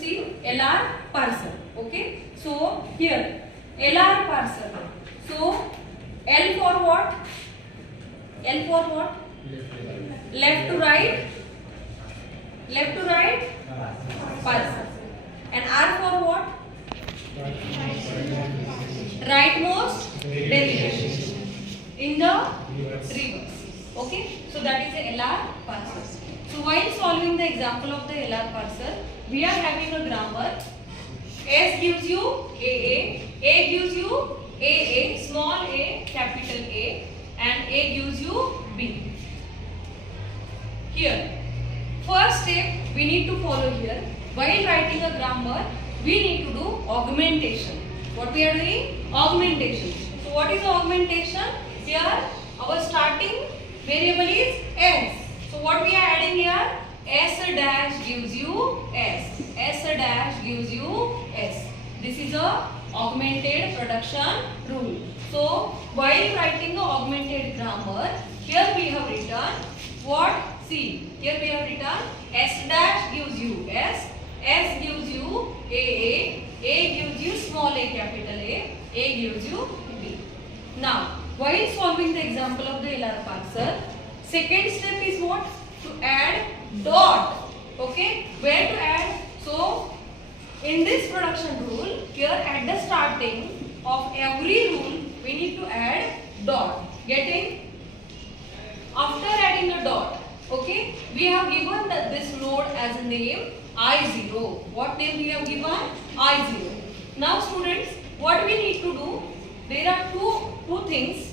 see LR parser. Okay. So here LR parser. So L for what? L for what? Left to right. Left to right. Parser. And R for what? Rightmost derivation in the reverse. Okay, so that is a LR parser. So while solving the example of the LR parser, we are having a grammar. S gives you A gives you AA, small a, capital A, and A gives you B. Here, first step we need to follow here. While writing a grammar, we need to do augmentation. What we are doing? Augmentation. So what is augmentation? Here our starting variable is S. So what we are adding here? S dash gives you S. S dash gives you S. This is a augmented production rule. So while writing the augmented grammar, here we have written what? See, here we have written S dash gives you S. S gives you A gives you small a, capital A gives you B. Now, while solving the example of the LR parser, second step is what? To add dot. Okay, where to add? So, in this production rule, here at the starting of every rule, we need to add dot. Getting? After adding a dot, okay, we have given this node as a name I0. What name we have given? I0. Now students, what we need to do? There are two things.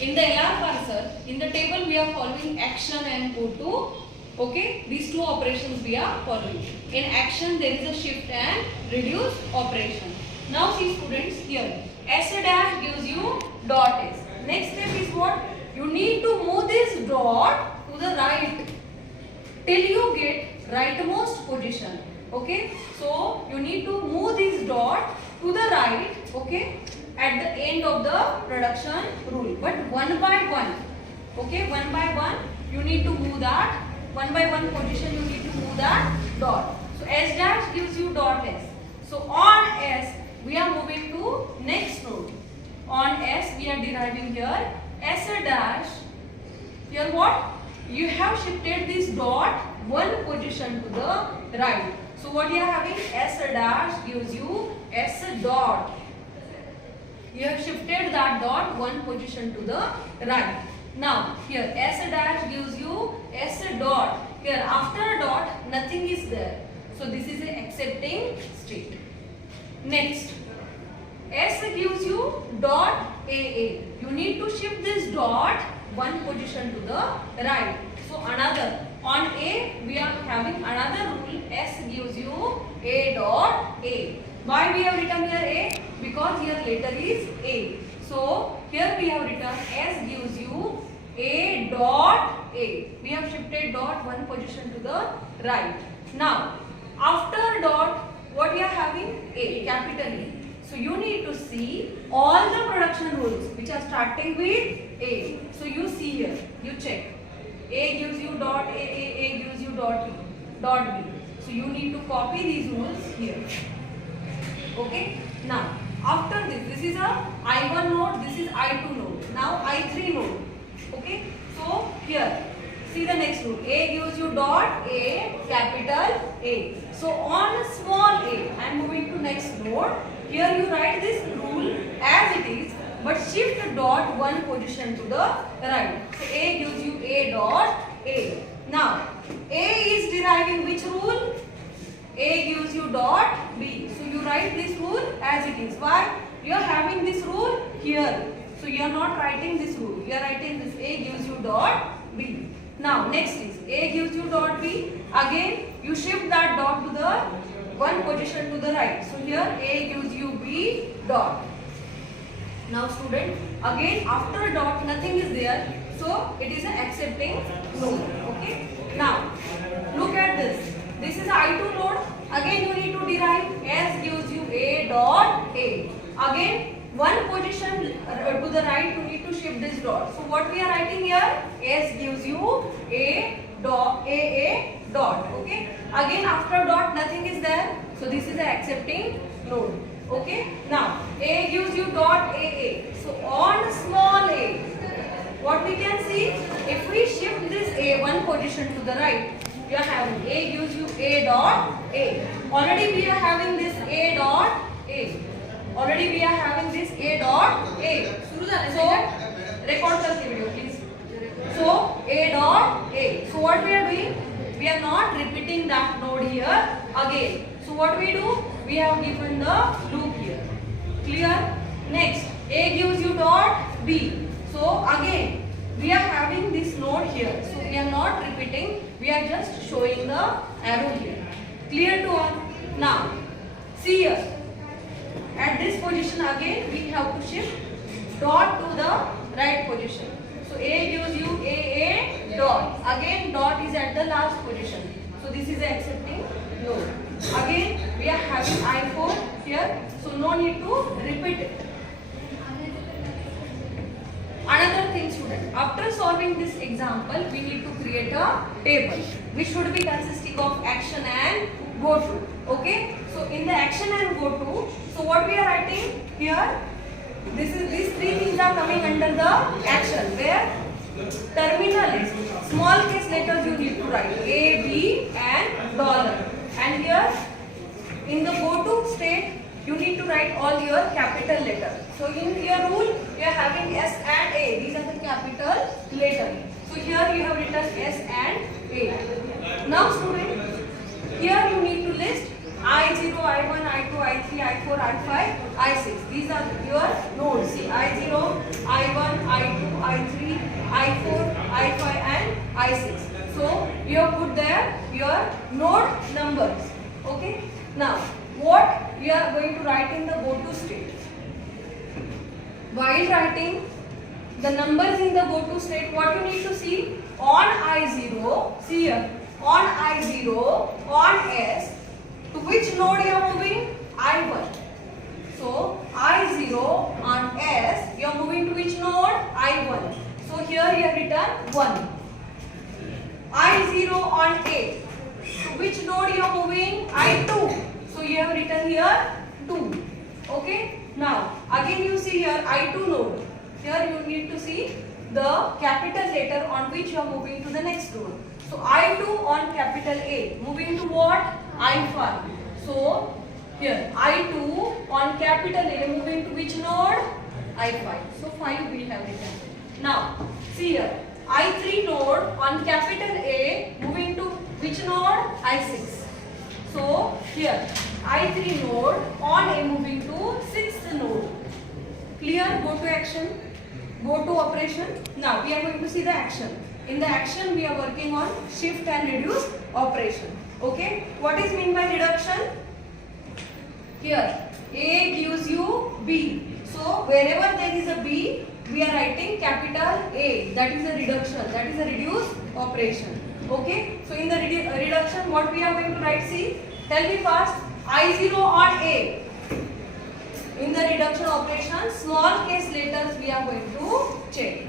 In the LR parser, in the table we are following action and go to. Okay, these two operations we are following. In action there is a shift and reduce operation. Now see students, here S dash gives you dot S. Next step is what? You need to move this dot to the right till you get rightmost position. Okay, so you need to move this dot to the right, okay, at the end of the production rule, but one by one. Okay, one by one you need to move that, one by one position you need to move that dot. So S dash gives you dot S. So on S we are moving to next node. On S we are deriving here S dash. Here what? You have shifted this dot one position to the right. So what you are having? S dash gives you S dot. You have shifted that dot one position to the right. Now here S dash gives you S dot. Here after dot nothing is there. So this is a accepting state. Next, S gives you dot AA. You need to shift this dot one position to the right. So another, on A we are having another rule. S gives you A dot A. Why we have written here A? Because here letter is A. So here we have written S gives you A dot A. We have shifted dot one position to the right. Now after dot what we are having? A, capital A. So you need to see all the production rules which are starting with A. So you see here, you check. A gives you dot A gives you dot B. So you need to copy these rules here. Okay. Now after this is a I1 node, this is I2 node. Now I3 node. Okay. So here, see the next rule. A gives you dot A, capital A. So on small a, I am moving to next node. Here you write this rule as it is, but shift the dot one position to the right. So A gives you A dot A. Now A is deriving which rule? A gives you dot B. So you write this rule as it is. Why? You are having this rule here. So you are not writing this rule. You are writing this A gives you dot B. Now next is A gives you dot B. Again you shift that dot to the one position to the right. So here A gives you B dot. Now student, again after dot nothing is there. So it is an accepting node. Okay. Now look at this. This is I2 node. Again you need to derive. S gives you A dot A. Again one position to the right you need to shift this dot. So what we are writing here? S gives you A dot dot. Okay, again after dot nothing is there, so this is the accepting node. Okay, now A gives you dot AA. So on small a, what we can see, if we shift this A one position to the right, we are having A gives you A dot A. Already we are having this A dot A. Already we are having this A dot A. So record the video please. So A dot A. So what we are doing? We are not repeating that node here again. So what we do? We have given the loop here. Clear? Next, A gives you dot B. So again, we are having this node here. So we are not repeating. We are just showing the arrow here. Clear to all? Now, see here. At this position again, we have to shift dot to the right position. So A gives you A dot. Again, dot is at the last position. So this is accepting node. Again, we are having I4 here. So no need to repeat it. Another thing, student, after solving this example, we need to create a table which should be consisting of action and go to. Okay, so in the action and go to, so what we are writing here, these three things are coming under the action, where terminal is small case letters you need to write A, B and dollar, and here in the go to state you need to write all your capital letters. So in your rule you are having S and A, these are the capital letters. So here you have written S and A. Now student, here you need to list I0, I1, I2, I3, I4, I5, I6. These are your nodes. See, I0, I1, I2, I3, I4, I5 and I6. So you have put there your node numbers. Okay. Now what we are going to write in the go-to state? While writing the numbers in the go-to state, what you need to see? On I0, see here, on I0, on S, to which node you are moving? I1. So I0 on S, you are moving to which node? I1. So here you have written 1. I0 on A, to which node you are moving? I2. So you have written here 2. Okay. Now again you see here I2 node. Here you need to see the capital letter on which you are moving to the next node. So I2 on capital A, moving to what? I5. So here I2 on capital A, moving to which node? I5. So 5 we have written. Now see here, I3 node on capital A, moving to which node? I6. So here I3 node on A, moving to 6th node. Clear? Go to action, go to operation. Now we are going to see the action. In the action we are working on shift and reduce operation. Okay, what is mean by reduction? Here A gives you B. So wherever there is a B, we are writing capital A. That is a reduction. That is a reduce operation. Okay. So in the reduction, what we are going to write? See, tell me fast. I0 on A. In the reduction operation, small case letters we are going to check.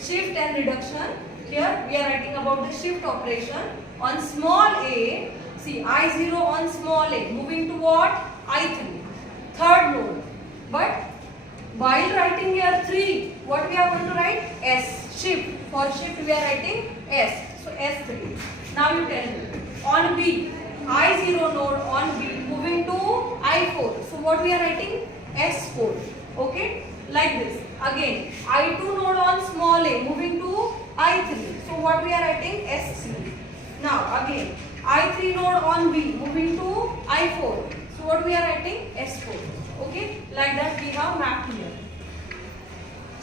Shift and reduction. Here we are writing about the shift operation on small a. See, I0 on small a, moving to what? I3, third node. But while writing here 3, what we are going to write? S. Shift. For shift we are writing S. So S3. Now you tell me. On B, I0 node on B, moving to I4. So what we are writing? S4. Okay? Like this. Again, I2 node on small a, moving to I3. So what we are writing? S3. Now again, I3 node on B, moving to I4. So what we are writing? S4. Okay? Like that we have mapped here.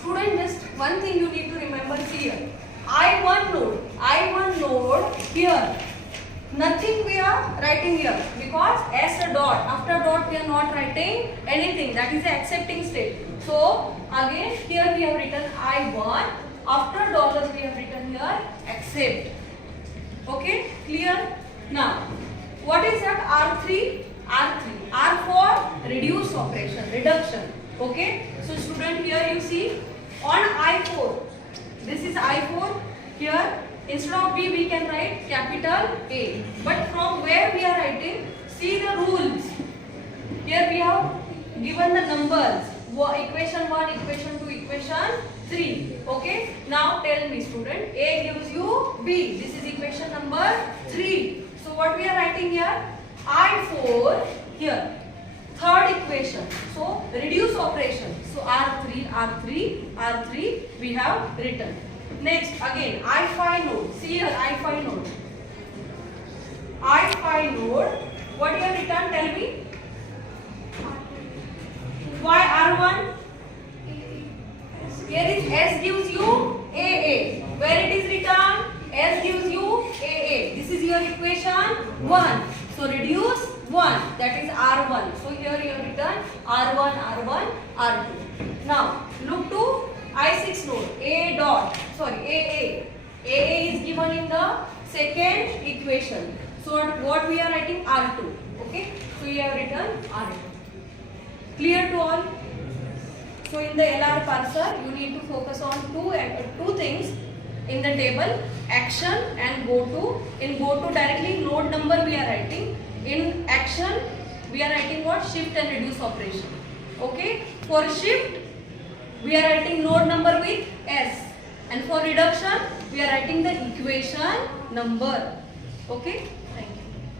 Student, just one thing you need to remember here. I1 node here. Nothing we are writing here because S a dot. After dot we are not writing anything. That is the accepting state. So again here we have written I1. After dollar we have written here accept. Okay, clear? Now what is that? R3. R for reduce operation, reduction. Okay. So student, here you see on I4. This is I4. Here Instead of B, we can write capital A. But from where we are writing? See the rules. Here we have given the numbers. Equation 1, equation 2, equation 3. Okay. Now tell me, student. A gives you B. This is equation number 3. So what we are writing here? I4 here. Third equation. So reduce operation. So R3, R3, R3 we have written. Next again I5 node. See here I5 node. I5 node. What you have written? Tell me. Why R1? Here is S gives you AA. Where it is written? S gives you AA. This is your equation 1. So reduce 1. That is R1. So here you have written R1, R1, R2. Now look to I6 node. AA. AA is given in the second equation. So what we are writing? R2. Okay. So you have written R2. Clear to all? So in the LR parser, you need to focus on two things in the table: action and go to. In go to, directly node number we are writing. In action, we are writing what? Shift and reduce operation. Okay. For shift, we are writing node number with S, and for reduction, we are writing the equation number. Okay.